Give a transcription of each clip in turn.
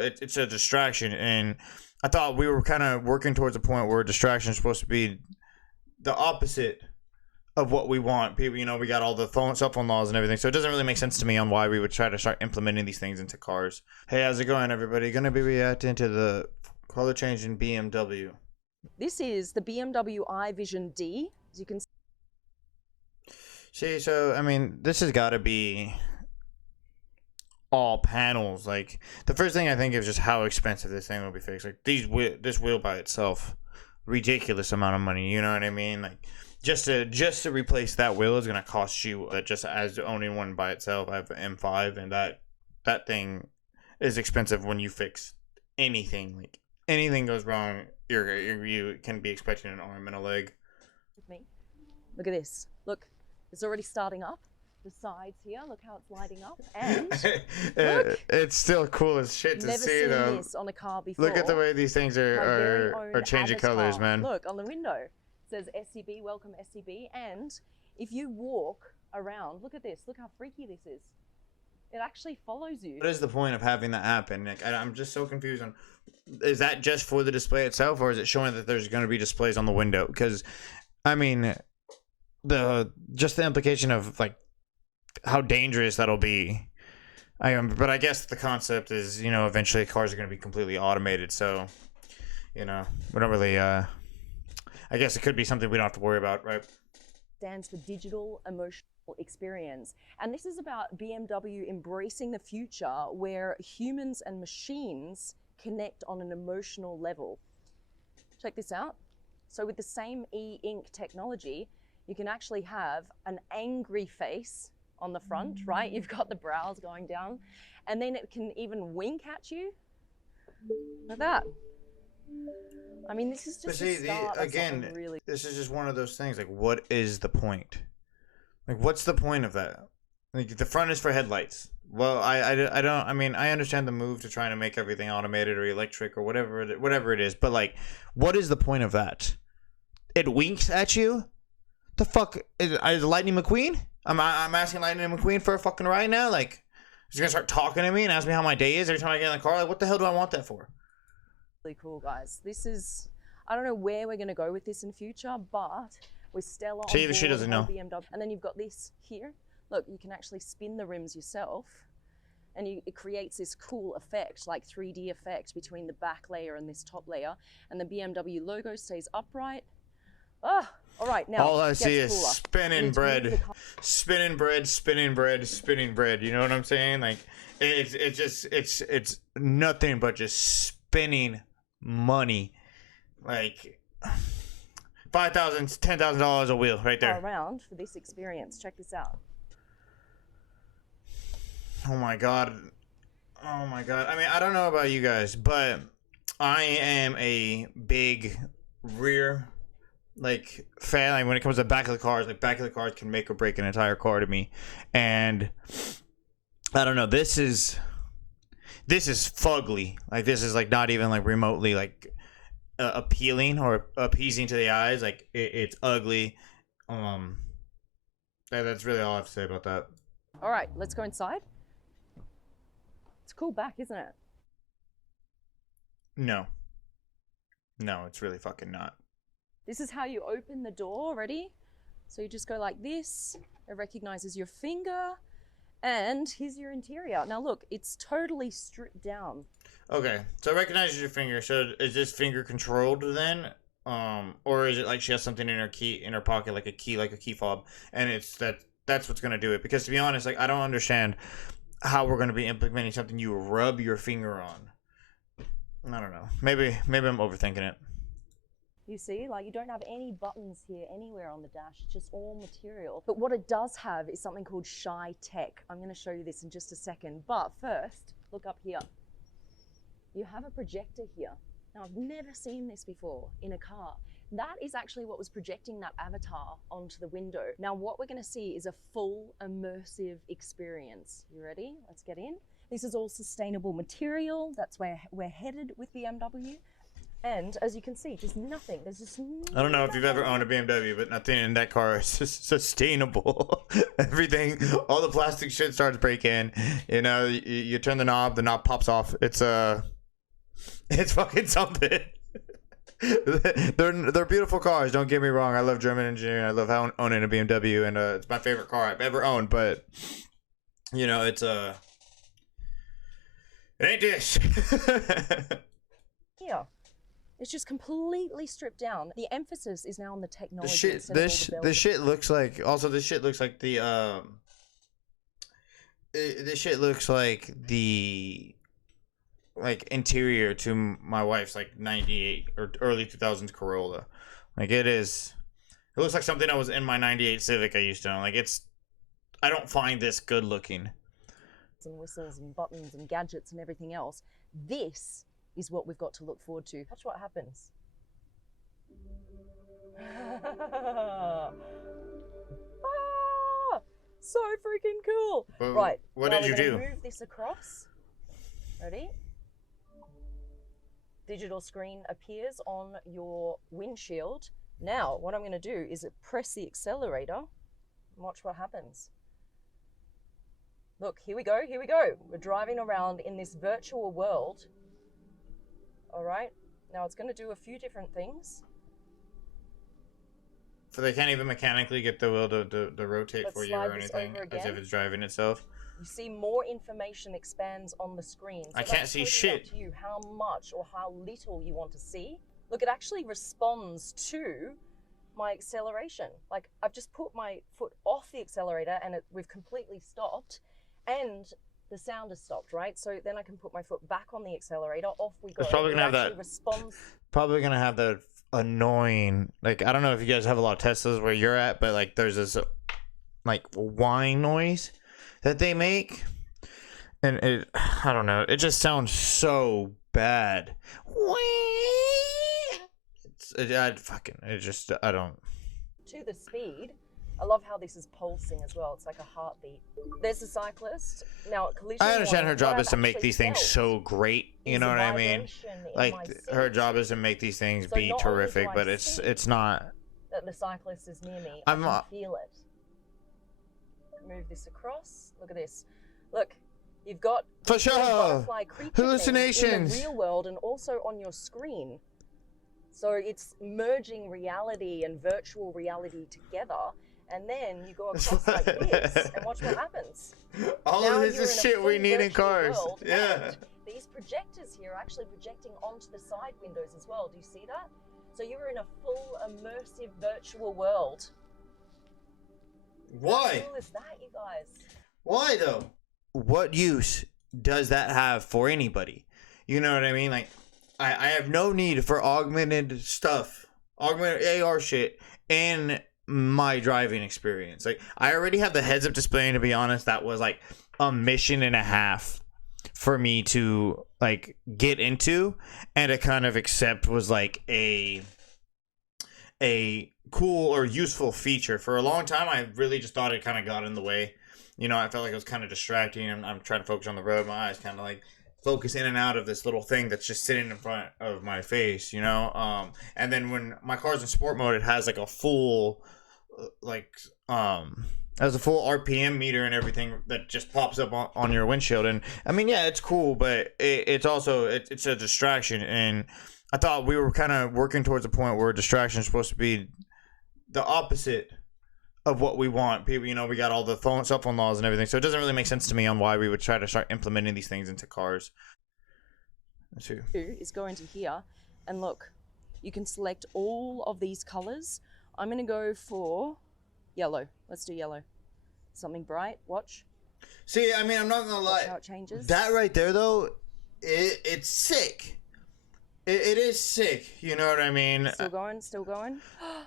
It's a distraction, and I thought we were kind of working towards a point where distraction is supposed to be the opposite of what we want. People, we got all the cell phone laws and everything, so it doesn't really make sense to me on why we would try to start implementing these things into cars. Hey, how's it going, everybody? Gonna be reacting to the color changing BMW. This is the BMW iVision D, as you can see. So I mean, this has got to be all panels. Like, the first thing I think is just how expensive this thing will be fixed. Like, this wheel by itself, ridiculous amount of money. You know what I mean? Like, just to replace that wheel is gonna cost you just as owning one by itself. I have an M5, and that thing is expensive when you fix anything. Like, anything goes wrong, you can be expecting an arm and a leg. with me. Look at this. Look, it's already starting up. The sides here, look how it's lighting up, and look, it's still cool as shit to see though. Never seen this on a car before. Look at the way these things are changing avatar. colors, man. Look on the window, it says SCB, welcome SCB, and if you walk around, look at this. Look how freaky this is. It actually follows you. What is the point of having that happen? Like, I'm just so confused on, is that just for the display itself, or is it showing that there's going to be displays on the window? Because, I mean, the implication of like how dangerous that'll be. But I guess the concept is, eventually cars are going to be completely automated. So, we don't really. I guess it could be something we don't have to worry about, right? Stands for digital emotional experience, and this is about BMW embracing the future where humans and machines connect on an emotional level. Check this out. So with the same e-ink technology, you can actually have an angry face on the front, right? You've got the brows going down, and then it can even wink at you like that. I mean, this is just again, this is just one of those things. Like, what is the point? Like, what's the point of that? Like, the front is for headlights. Well, I don't. I mean, I understand the move to trying to make everything automated or electric or whatever it is. But like, what is the point of that? It winks at you. The fuck is Lightning McQueen? I'm asking Lightning McQueen for a fucking ride now. Like, he's gonna start talking to me and ask me how my day is every time I get in the car. Like, what the hell do I want that for? Really cool, guys. This is, I don't know where we're gonna go with this in future, but with Stella on board, she doesn't know. BMW, and then you've got this here. Look, you can actually spin the rims yourself, and it creates this cool effect, like 3D effect between the back layer and this top layer, and the BMW logo stays upright. Ah, all right, now all I see is spinning bread, spinning bread, spinning bread, spinning bread. You know what I'm saying? Like, it's nothing but just spinning money. Like, $5,000, $10,000 a wheel right there. Around for this experience. Check this out. Oh my god. Oh my god. I mean, I don't know about you guys, but I am a big rear fan. Like, when it comes to back of the cars, back of the cars can make or break an entire car to me. And I don't know, this is fugly. Like, this is like not even like remotely like appealing or appeasing to the eyes. Like, it's ugly. That's really all I have to say about that. All right, let's go inside. It's cool back, isn't it? No, it's really fucking not. This is how you open the door. Ready? So you just go like this. It recognizes your finger, and here's your interior. Now look, it's totally stripped down. Okay, so it recognizes your finger. So is this finger controlled then? Or is it like she has something in her pocket, like a key fob, and that's what's gonna do it? Because, to be honest, like, I don't understand how we're gonna be implementing something you rub your finger on. I don't know. Maybe I'm overthinking it. You see, like, you don't have any buttons here anywhere on the dash. It's just all material. But what it does have is something called Shy Tech. I'm going to show you this in just a second. But first, look up here. You have a projector here. Now, I've never seen this before in a car. That is actually what was projecting that avatar onto the window. Now, what we're going to see is a full immersive experience. You ready? Let's get in. This is all sustainable material. That's where we're headed with BMW. And as you can see, just nothing. There's just I don't know if you've ever owned a BMW, but nothing in that car is sustainable. Everything, all the plastic shit starts breaking. You know, you turn the knob pops off. It's fucking something. They're beautiful cars. Don't get me wrong. I love German engineering. I love owning a BMW, and it's my favorite car I've ever owned. But you know, it ain't this. here. It's just completely stripped down. The emphasis is now on the technology. This shit looks like. Also, this shit looks like the this shit looks like the interior to my wife's 98 or early 2000s Corolla. It looks like something that was in my 98 Civic I used to own. I don't find this good looking. And whistles and buttons and gadgets and everything else. This is what we've got to look forward to. Watch what happens. Ah, so freaking cool. Well, right. What now did you do? Move this across. Ready? Digital screen appears on your windshield. Now, what I'm going to do is press the accelerator and watch what happens. Look, here we go, here we go. We're driving around in this virtual world. All right, now it's going to do a few different things. So they can't even mechanically get the wheel to rotate for you or anything, as if it's driving itself. You see more information expands on the screen. So I can't see shit. Up to you how much or how little you want to see. Look, it actually responds to my acceleration. I've just put my foot off the accelerator and we've completely stopped, and the sound has stopped, right? So then I can put my foot back on the accelerator, off we go. It's probably gonna have that. Probably gonna have that annoying. I don't know if you guys have a lot of Teslas where you're at, but there's this whine noise that they make, and I don't know. It just sounds so bad. I don't. To the speed. I love how this is pulsing as well. It's like a heartbeat. There's a cyclist. Now, collision. I understand her job is to make these things so great. You know what I mean? Her job is to make these things be terrific, but it's not. That the cyclist is near me. I can feel it. Move this across. Look at this. Look, you've got for sure hallucinations in the real world and also on your screen. So it's merging reality and virtual reality together. And then you go across like this and watch what happens. All of this is shit we need in cars. Yeah. These projectors here are actually projecting onto the side windows as well. Do you see that? So you're in a full immersive virtual world. Why? How cool is that, you guys? Why though? What use does that have for anybody? You know what I mean? I have no need for augmented stuff, augmented AR shit in my driving experience. I already have the heads-up display, and to be honest, that was a mission and a half for me to get into and to kind of accept was a cool or useful feature. For a long time, I really just thought it kind of got in the way. You know, I felt like it was kind of distracting, and I'm trying to focus on the road. My eyes kind of focus in and out of this little thing that's just sitting in front of my face, you know. And then when my car's in sport mode, it has a full has a full RPM meter and everything that just pops up on your windshield. And I mean, yeah, it's cool, but it's also it's a distraction. And I thought we were kind of working towards a point where distraction is supposed to be the opposite of what we want. People, you know, we got all the cell phone laws and everything, so it doesn't really make sense to me on why we would try to start implementing these things into cars. Let's see. Is go into here, and look, you can select all of these colors. I'm going to go for yellow. Let's do yellow. Something bright. Watch. See, I mean, I'm not going to lie. Watch how it changes. That right there, though, it's sick. It is sick. You know what I mean? Still going. Still going.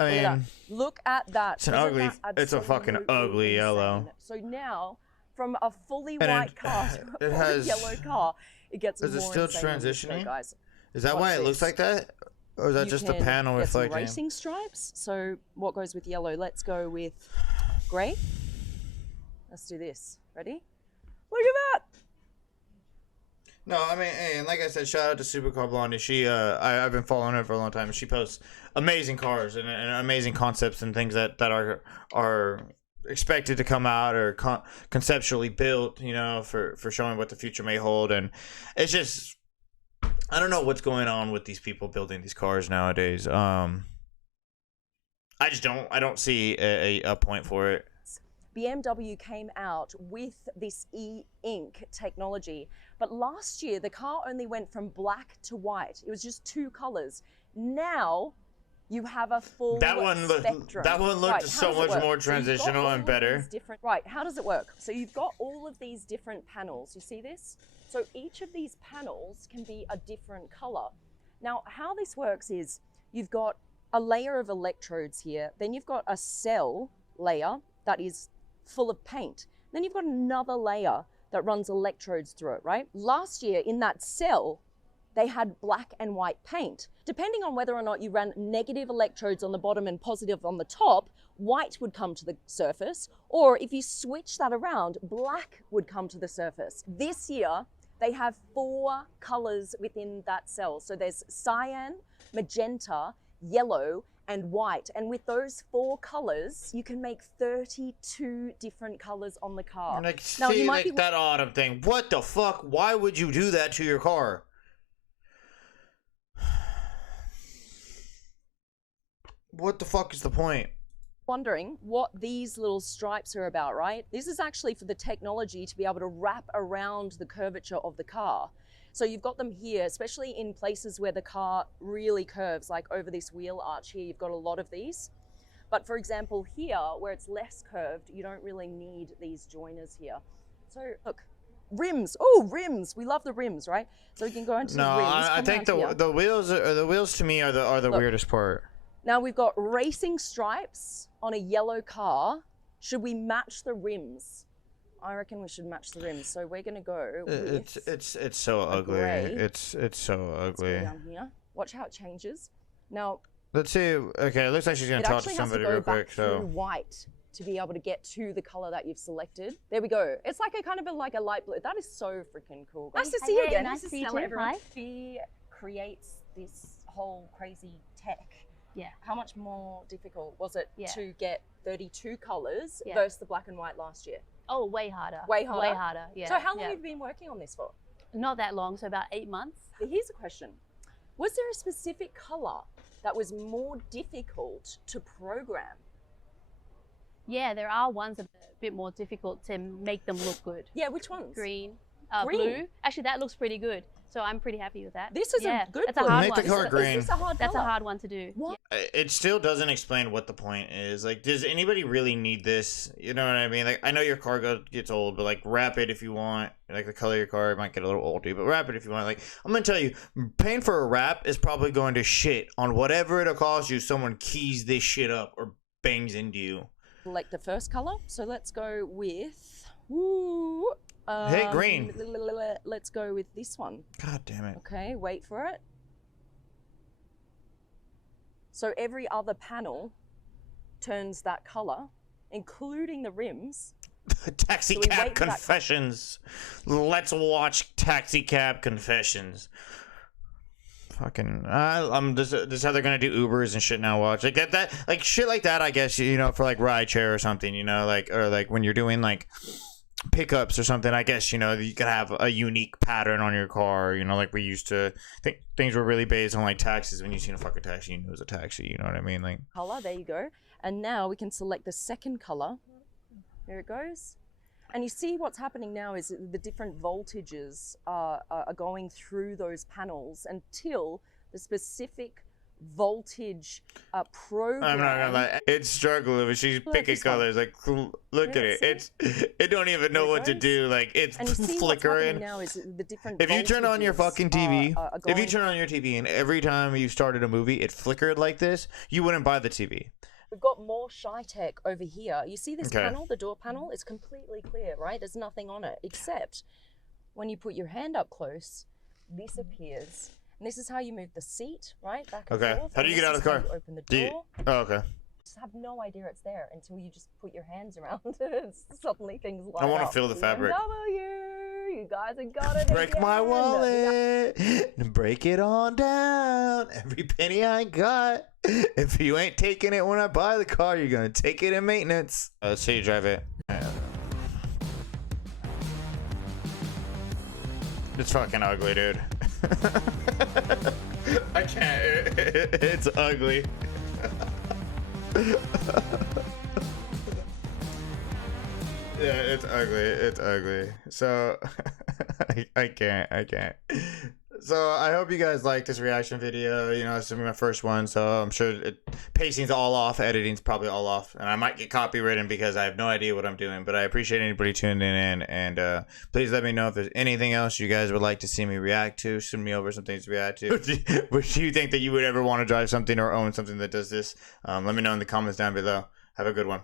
I mean, look at that. It's an ugly. It's a fucking ugly yellow. So now, from a fully white car to a yellow car, it gets more insane. Is it still transitioning, guys? Is that why it looks like that? Or is that just the panel reflecting? Racing stripes. So what goes with yellow? Let's go with grey. Let's do this. Ready? Look at that. No, I mean, hey, and like I said, shout out to Supercar Blondie. She, I've been following her for a long time. She posts amazing cars and amazing concepts and things that are expected to come out or conceptually built, you know, for showing what the future may hold. And it's just, I don't know what's going on with these people building these cars nowadays. I don't see a point for it. BMW came out with this e-ink technology, but last year the car only went from black to white. It was just two colors. Now you have a full spectrum. That one looked so much more transitional and better. Right, how does it work? So you've got all of these different panels. You see this? So each of these panels can be a different color. Now, how this works is you've got a layer of electrodes here, then you've got a cell layer that is full of paint. Then you've got another layer that runs electrodes through it, right? Last year in that cell, they had black and white paint. Depending on whether or not you ran negative electrodes on the bottom and positive on the top, white would come to the surface, or if you switch that around, black would come to the surface. This year, they have 4 colors within that cell. So there's cyan, magenta, yellow, and white. And with those 4 colors, you can make 32 different colors on the car. Like, now, see, like that autumn thing. What the fuck? Why would you do that to your car? What the fuck is the point? Wondering what these little stripes are about, right? This is actually for the technology to be able to wrap around the curvature of the car. So you've got them here, especially in places where the car really curves, like over this wheel arch here, you've got a lot of these. But for example, here, where it's less curved, you don't really need these joiners here. So look, rims. Oh, rims. We love the rims, right? So we can go into the rims. No, I think the wheels to me are the weirdest part. Now we've got racing stripes on a yellow car. Should we match the rims? I reckon we should match the rims. So we're gonna go with it's so ugly. Gray. It's so ugly. Let's go down here. Watch how it changes. Now let's see. Okay, it looks like she's gonna talk to somebody real quick. So white to be able to get to the color that you've selected. There we go. It's like a kind of like a light blue. That is so freaking cool. Nice to see you again. Nice to see you too. Everyone. She creates this whole crazy tech. Yeah. How much more difficult was it Yeah. to get 32 colors Yeah. versus the black and white last year? Oh, way harder. Way harder? Way harder, yeah. So how long have you been working on this for? Not that long, so about 8 months. Here's a question. Was there a specific color that was more difficult to program? Yeah, there are ones that are a bit more difficult to make them look good. Yeah, which ones? Green, Green. blue. Actually, that looks pretty good. So I'm pretty happy with that. This is a good That's blue. a hard Make one. the car green. Is this a hard That's a color? hard one to do. What? It still doesn't explain what the point is. Like, does anybody really need this? You know what I mean? Like, I know your car gets old, but like, wrap it if you want. Like, the color of your car might get a little oldie, but wrap it if you want. Like, I'm gonna tell you, paying for a wrap is probably going to shit on whatever it'll cost you. Someone keys this shit up or bangs into you. Select the first color. So let's go with. Hey, green. Let's go with this one. God damn it. Okay, wait for it. So every other panel turns that color, including the rims. Taxi cab confessions. Let's watch taxi cab confessions. Fucking, this is how they're gonna do Ubers and shit now. Watch, like that, like shit like that. I guess, you know, for like rideshare or something, you know, like, or like when you're doing like pickups or something. I guess, you know, you could have a unique pattern on your car. You know, like we used to think things were really based on like taxis. When you seen a fucking taxi, you knew it was a taxi. You know what I mean? Like color. There you go. And now we can select the second color. Here it goes. And you see what's happening now is the different voltages are going through those panels until the specific voltage program. I'm not gonna lie, it's struggling. She's picking colors. Like, look at it. It don't even know what to do. Like, it's flickering. Now is the different. If you turn on your fucking TV, if you turn on your TV and every time you started a movie, it flickered like this, you wouldn't buy the TV. We've got more shy tech over here. You see this panel, the door panel? It's completely clear, right? There's nothing on it, except when you put your hand up close, this appears. And this is how you move the seat, right? Back and forth. How do you get out of the car? You open the door. Oh, okay. Just have no idea it's there until you just put your hands around it. Suddenly things light up. I want to feel the fabric. BMW, You guys have got it. Break my again. wallet and break it on down. Every penny I got. If you ain't taking it when I buy the car, you're gonna take it in maintenance. Let's see you drive it. It's fucking ugly, dude. I can't. It's ugly. Yeah, it's ugly. It's ugly. So I can't. So I hope you guys like this reaction video. You know, it's my first one, so I'm sure pacing's all off, editing's probably all off, and I might get copywritten because I have no idea what I'm doing. But I appreciate anybody tuning in, and please let me know if there's anything else you guys would like to see me react to. Send me over some things to react to. Would you think that you would ever want to drive something or own something that does this? Let me know in the comments down below. Have a good one.